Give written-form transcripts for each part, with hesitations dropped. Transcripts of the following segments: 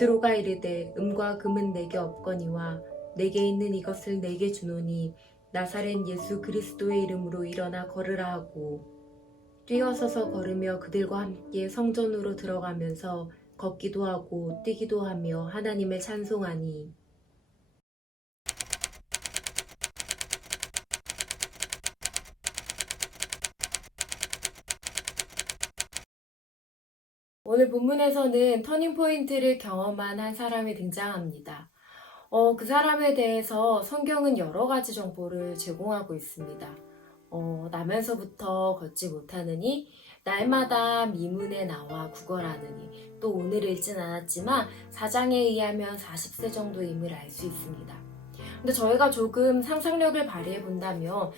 베드로가 이르되 음과 금은 내게 없거니와 내게 있는 이것을 내게 주노니 나사렛 예수 그리스도의 이름으로 일어나 걸으라 하고 뛰어서서 걸으며 그들과 함께 성전으로 들어가면서 걷기도 하고 뛰기도 하며 하나님을 찬송하니. 오늘 본문에서는 터닝포인트를 경험한 한 사람이 등장합니다. 그 사람에 대해서 성경은 여러 가지 정보를 제공하고 있습니다. 나면서부터 걷지 못하느니 날마다 미문에 나와 구걸하느니, 또 오늘 읽진 않았지만 사장에 의하면 40세 정도임을 알 수 있습니다. 근데 저희가 조금 상상력을 발휘해 본다면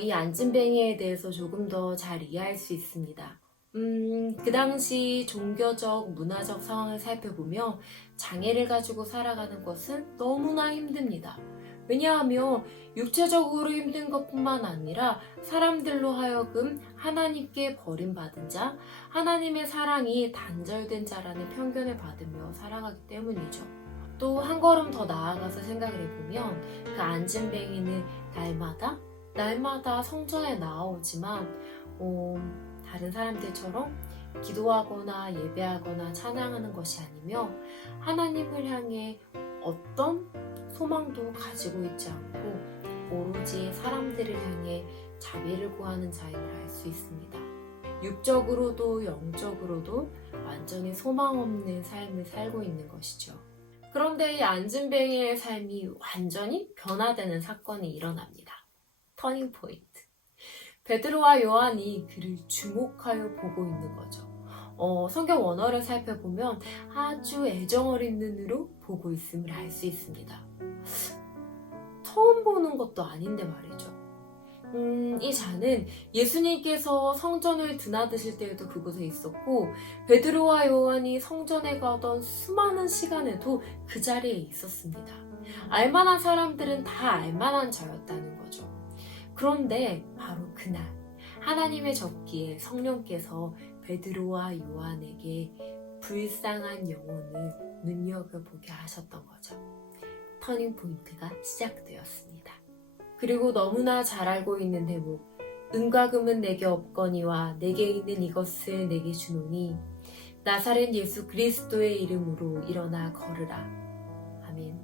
이 안진뱅이에 대해서 조금 더 잘 이해할 수 있습니다. 그 당시 종교적, 문화적 상황을 살펴보며 장애를 가지고 살아가는 것은 너무나 힘듭니다. 왜냐하면 육체적으로 힘든 것뿐만 아니라 사람들로 하여금 하나님께 버림받은 자, 하나님의 사랑이 단절된 자라는 편견을 받으며 살아가기 때문이죠. 또 한 걸음 더 나아가서 생각을 해보면 그 안진뱅이는 날마다 성전에 나아오지만 다른 사람들처럼 기도하거나 예배하거나 찬양하는 것이 아니며 하나님을 향해 어떤 소망도 가지고 있지 않고 오로지 사람들을 향해 자비를 구하는 자임을 알 수 있습니다. 육적으로도 영적으로도 완전히 소망 없는 삶을 살고 있는 것이죠. 그런데 이 안진뱅이의 삶이 완전히 변화되는 사건이 일어납니다. 터닝포인트. 베드로와 요한이 그를 주목하여 보고 있는 거죠. 성경 원어를 살펴보면 아주 애정어린 눈으로 보고 있음을 알 수 있습니다. 처음 보는 것도 아닌데 말이죠. 이 자는 예수님께서 성전을 드나드실 때에도 그곳에 있었고 베드로와 요한이 성전에 가던 수많은 시간에도 그 자리에 있었습니다. 알만한 사람들은 다 알만한 자였다는 거죠. 그런데 바로 그날 하나님의 적기에 성령께서 베드로와 요한에게 불쌍한 영혼을 눈여겨보게 하셨던 거죠. 터닝포인트가 시작되었습니다. 그리고 너무나 잘 알고 있는 대목, 은과 금은 내게 없거니와 내게 있는 이것을 내게 주노니 나사렛 예수 그리스도의 이름으로 일어나 걸으라. 아멘.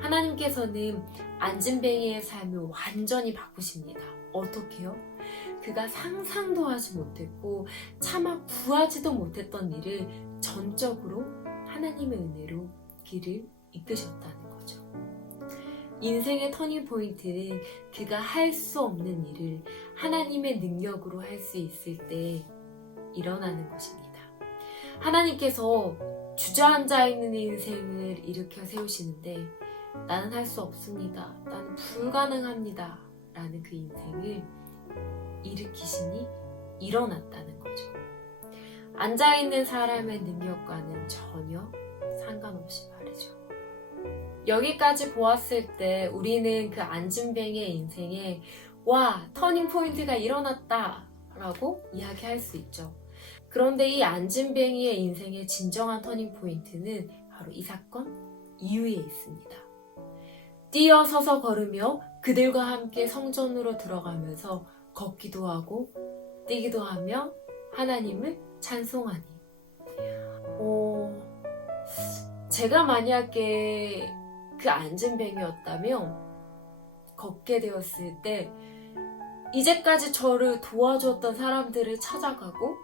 하나님께서는 안진뱅이의 삶을 완전히 바꾸십니다. 어떻게요? 그가 상상도 하지 못했고 차마 구하지도 못했던 일을 전적으로 하나님의 은혜로 그를 이끄셨다는 거죠. 인생의 터닝포인트는 그가 할 수 없는 일을 하나님의 능력으로 할 수 있을 때 일어나는 것입니다. 하나님께서 주저앉아 있는 인생을 일으켜 세우시는데 나는 할 수 없습니다. 나는 불가능합니다. 라는 그 인생을 일으키시니 일어났다는 거죠. 앉아있는 사람의 능력과는 전혀 상관없이 말이죠. 여기까지 보았을 때 우리는 그 안진뱅이의 인생에 와, 터닝포인트가 일어났다 라고 이야기할 수 있죠. 그런데 이 안진뱅이의 인생의 진정한 터닝포인트는 바로 이 사건 이후에 있습니다. 뛰어서서 걸으며 그들과 함께 성전으로 들어가면서 걷기도 하고 뛰기도 하며 하나님을 찬송하니. 제가 만약에 그 안진뱅이였다면 걷게 되었을 때 이제까지 저를 도와줬던 사람들을 찾아가고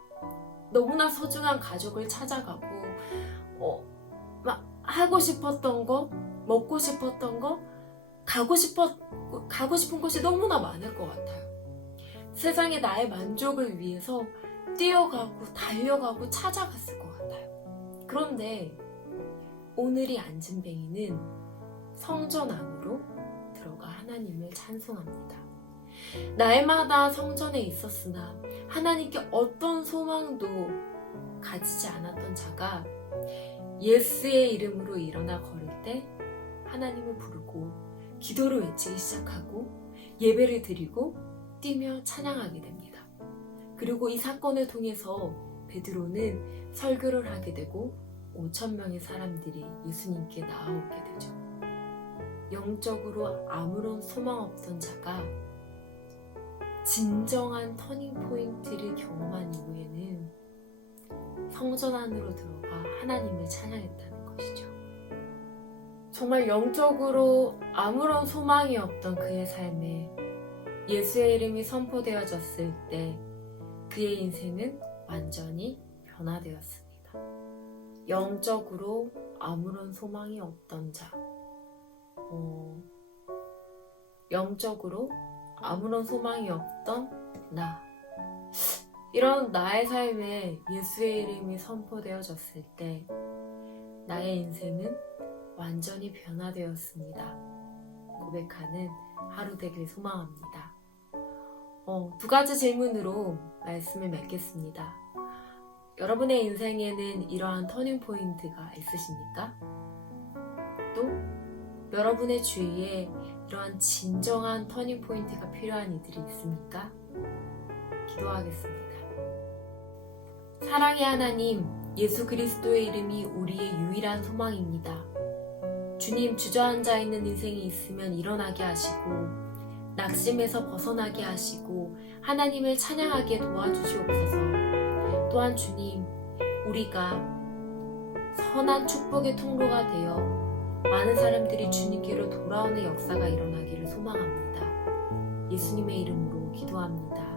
너무나 소중한 가족을 찾아가고 막 하고 싶었던 거, 먹고 싶었던 거, 가고 싶은 곳이 너무나 많을 것 같아요. 세상에 나의 만족을 위해서 뛰어가고 달려가고 찾아갔을 것 같아요. 그런데 오늘이 안진뱅이는 성전 안으로 들어가 하나님을 찬송합니다. 날마다 성전에 있었으나 하나님께 어떤 소망도 가지지 않았던 자가 예수의 이름으로 일어나 걸을 때 하나님을 부르고 기도를 외치기 시작하고 예배를 드리고 뛰며 찬양하게 됩니다. 그리고 이 사건을 통해서 베드로는 설교를 하게 되고 5천 명의 사람들이 예수님께 나아오게 되죠. 영적으로 아무런 소망 없던 자가 진정한 터닝 포인트를 경험한 이후에는 성전 안으로 들어가 하나님을 찬양했다는 것이죠. 정말 영적으로 아무런 소망이 없던 그의 삶에 예수의 이름이 선포되어졌을 때 그의 인생은 완전히 변화되었습니다. 영적으로 아무런 소망이 없던 자, 영적으로 아무런 소망이 없던 나, 이런 나의 삶에 예수의 이름이 선포되어졌을 때 나의 인생은 완전히 변화되었습니다. 고백하는 하루 되길 소망합니다. 두 가지 질문으로 말씀을 맺겠습니다. 여러분의 인생에는 이러한 터닝 포인트가 있으십니까? 또 여러분의 주위에 이러한 진정한 터닝 포인트가 필요한 이들이 있습니까? 기도하겠습니다. 사랑의 하나님, 예수 그리스도의 이름이 우리의 유일한 소망입니다. 주님, 주저앉아 있는 인생이 있으면 일어나게 하시고 낙심에서 벗어나게 하시고 하나님을 찬양하게 도와주시옵소서. 또한 주님, 우리가 선한 축복의 통로가 되어 많은 사람들이 주님께로 돌아오는 역사가 일어나기를 소망합니다. 예수님의 이름으로 기도합니다.